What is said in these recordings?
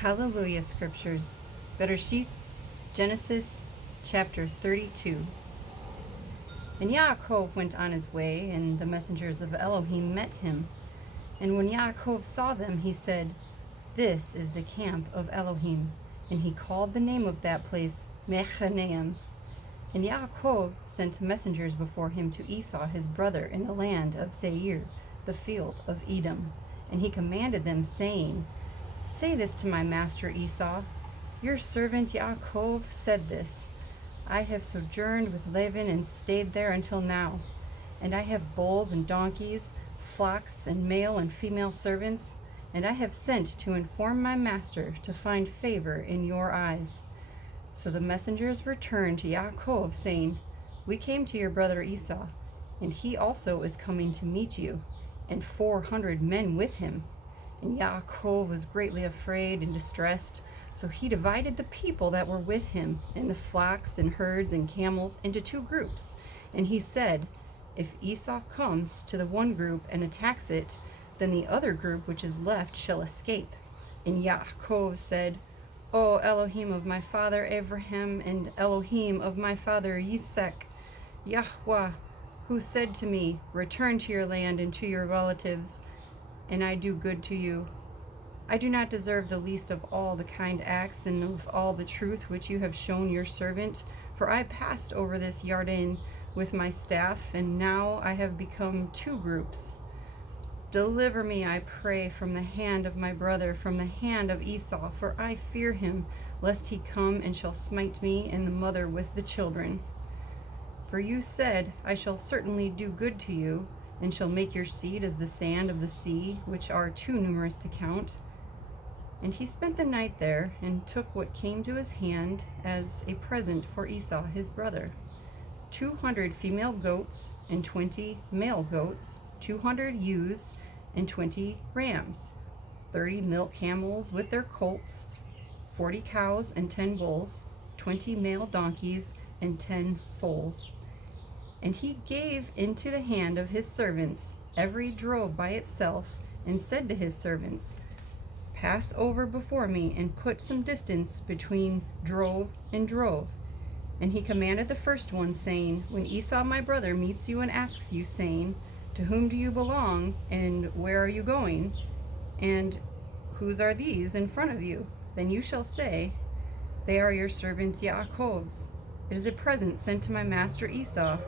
HalleluYah Scriptures, Bereshith, Genesis, chapter 32. And Yaakov went on his way, and the messengers of Elohim met him. And when Yaakov saw them, he said, "This is the camp of Elohim." And he called the name of that place Mechanaim. And Yaakov sent messengers before him to Esau his brother in the land of Seir, the field of Edom. And he commanded them, saying, "Say this to my master Esau, your servant Yaakov said this, I have sojourned with Laban and stayed there until now, and I have bulls and donkeys, flocks and male and female servants, and I have sent to inform my master to find favor in your eyes." So the messengers returned to Yaakov, saying, "We came to your brother Esau, and he also is coming to meet you, and 400 men with him." And Yaakov was greatly afraid and distressed, so he divided the people that were with him, and the flocks and herds and camels, into two groups. And he said, "If Esau comes to the one group and attacks it, then the other group which is left shall escape." And Yaakov said, "O Elohim of my father Abraham, and Elohim of my father Yitzhak, Yahuah, who said to me, 'Return to your land and to your relatives, and I do good to you,' I do not deserve the least of all the kind acts and of all the truth which you have shown your servant, for I passed over this Yarden with my staff, and now I have become two groups. Deliver me, I pray, from the hand of my brother, from the hand of Esau, for I fear him, lest he come and shall smite me and the mother with the children. For you said, I shall certainly do good to you, and shall make your seed as the sand of the sea, which are too numerous to count." And he spent the night there, and took what came to his hand as a present for Esau his brother: 200 female goats, and 20 male goats, 200 ewes, and 20 rams, 30 milk camels with their colts, 40 cows and 10 bulls, 20 male donkeys, and 10 foals. And he gave into the hand of his servants every drove by itself, and said to his servants, "Pass over before me, and put some distance between drove and drove." And he commanded the first one, saying, "When Esau my brother meets you and asks you, saying, 'To whom do you belong, and where are you going, and whose are these in front of you?' then you shall say, 'They are your servant Yaakov's. It is a present sent to my master Esau.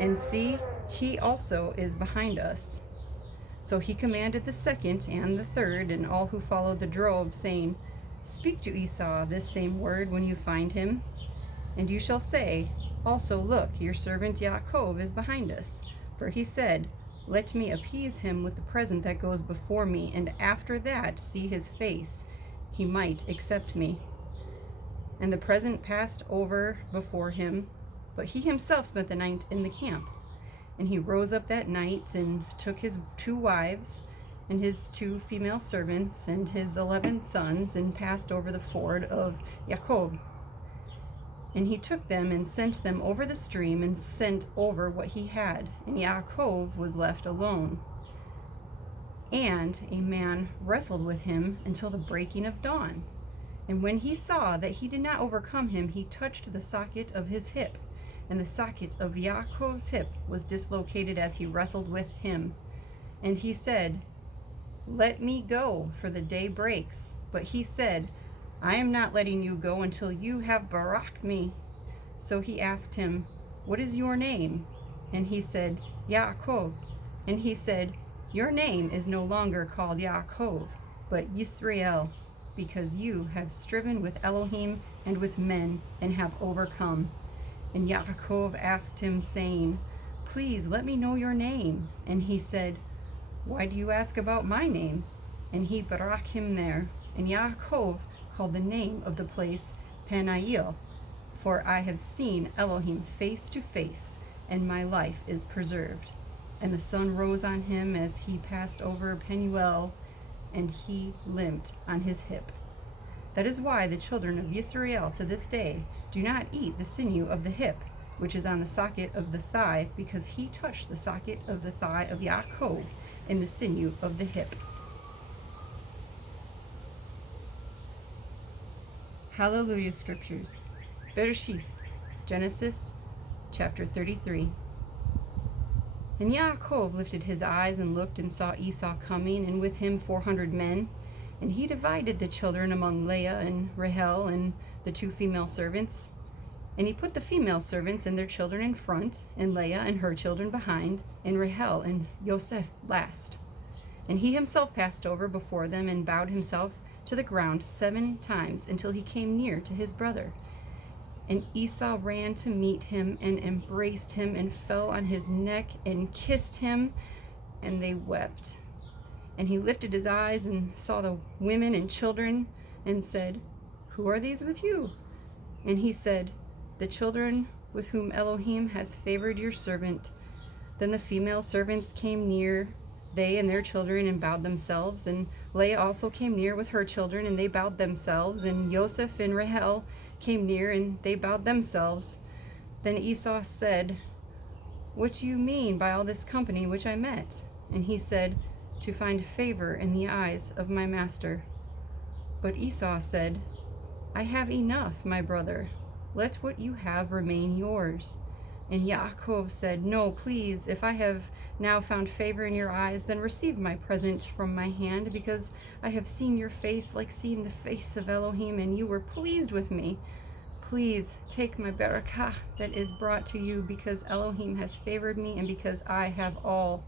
And see, he also is behind us.'" So he commanded the second and the third, and all who followed the drove, saying, "Speak to Esau this same word when you find him. And you shall say, also, look, your servant Yaakov is behind us. For he said, let me appease him with the present that goes before me, and after that see his face, he might accept me." And the present passed over before him, but he himself spent the night in the camp. And he rose up that night, and took his 2 wives, and his 2 female servants, and his 11 sons, and passed over the ford of Jacob. And he took them, and sent them over the stream, and sent over what he had. And Yaakov was left alone. And a man wrestled with him until the breaking of dawn. And when he saw that he did not overcome him, he touched the socket of his hip. And the socket of Yaakov's hip was dislocated as he wrestled with him. And he said, "Let me go, for the day breaks." But he said, "I am not letting you go until you have baraked me." So he asked him, "What is your name?" And he said, "Yaakov." And he said, "Your name is no longer called Yaakov, but Yisra'el, because you have striven with Elohim and with men, and have overcome." And Yaakov asked him, saying, "Please let me know your name." And he said, "Why do you ask about my name?" And he barak him there. And Yaakov called the name of the place Peniel, for I have seen Elohim face to face, and my life is preserved. And the sun rose on him as he passed over Peniel, and he limped on his hip. That is why the children of Yisra'el to this day do not eat the sinew of the hip, which is on the socket of the thigh, because he touched the socket of the thigh of Yaakov in the sinew of the hip. HalleluYah Scriptures. Bereshith, Genesis, chapter 33. And Yaakov lifted his eyes and looked and saw Esau coming, and with him 400 men. And he divided the children among Leah and Rachel and the 2 female servants. And he put the female servants and their children in front, and Leah and her children behind, and Rachel and Yosef last. And he himself passed over before them and bowed himself to the ground 7 times until he came near to his brother. And Esau ran to meet him and embraced him and fell on his neck and kissed him, and they wept. And he lifted his eyes and saw the women and children and said, "Who are these with you?" And he said, "The children with whom Elohim has favored your servant." Then the female servants came near, they and their children, and bowed themselves. And Leah also came near with her children, and they bowed themselves. And Yosef and Rachel came near, and they bowed themselves. Then Esau said, "What do you mean by all this company which I met?" And he said, "To find favor in the eyes of my master." But Esau said, "I have enough, my brother. Let what you have remain yours." And Yaakov said, "No, please, if I have now found favor in your eyes, then receive my present from my hand, because I have seen your face like seeing the face of Elohim, and you were pleased with me. Please take my barakah that is brought to you, because Elohim has favored me, and because I have all."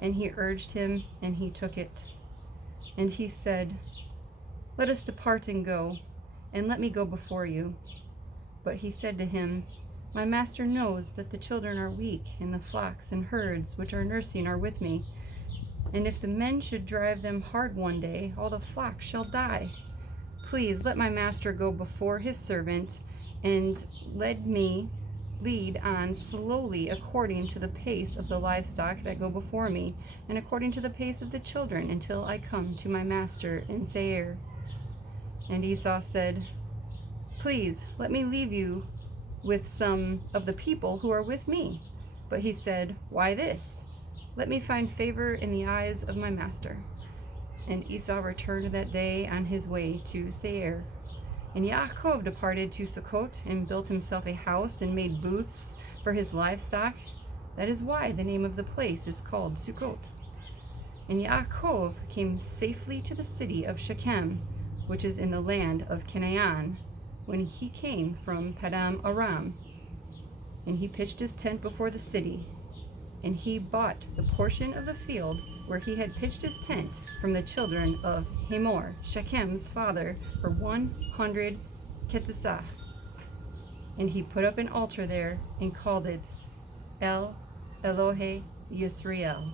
And he urged him, and he took it. And he said, "Let us depart and go, and let me go before you." But he said to him, "My master knows that the children are weak, and the flocks and herds which are nursing are with me. And if the men should drive them hard one day, all the flock shall die. Please let my master go before his servant, and lead on slowly according to the pace of the livestock that go before me, and according to the pace of the children, until I come to my master in Seir." And Esau said, "Please let me leave you with some of the people who are with me." But he said, "Why this? Let me find favor in the eyes of my master." And Esau returned that day on his way to Seir. And Yaakov departed to Sukkot, and built himself a house, and made booths for his livestock. That is why the name of the place is called Sukkot. And Yaakov came safely to the city of Shechem, which is in the land of Canaan, when he came from Padam Aram. And he pitched his tent before the city. And he bought the portion of the field where he had pitched his tent from the children of Hamor, Shechem's father, for 100 ketisah. And he put up an altar there, and called it El Elohe Yisra'el.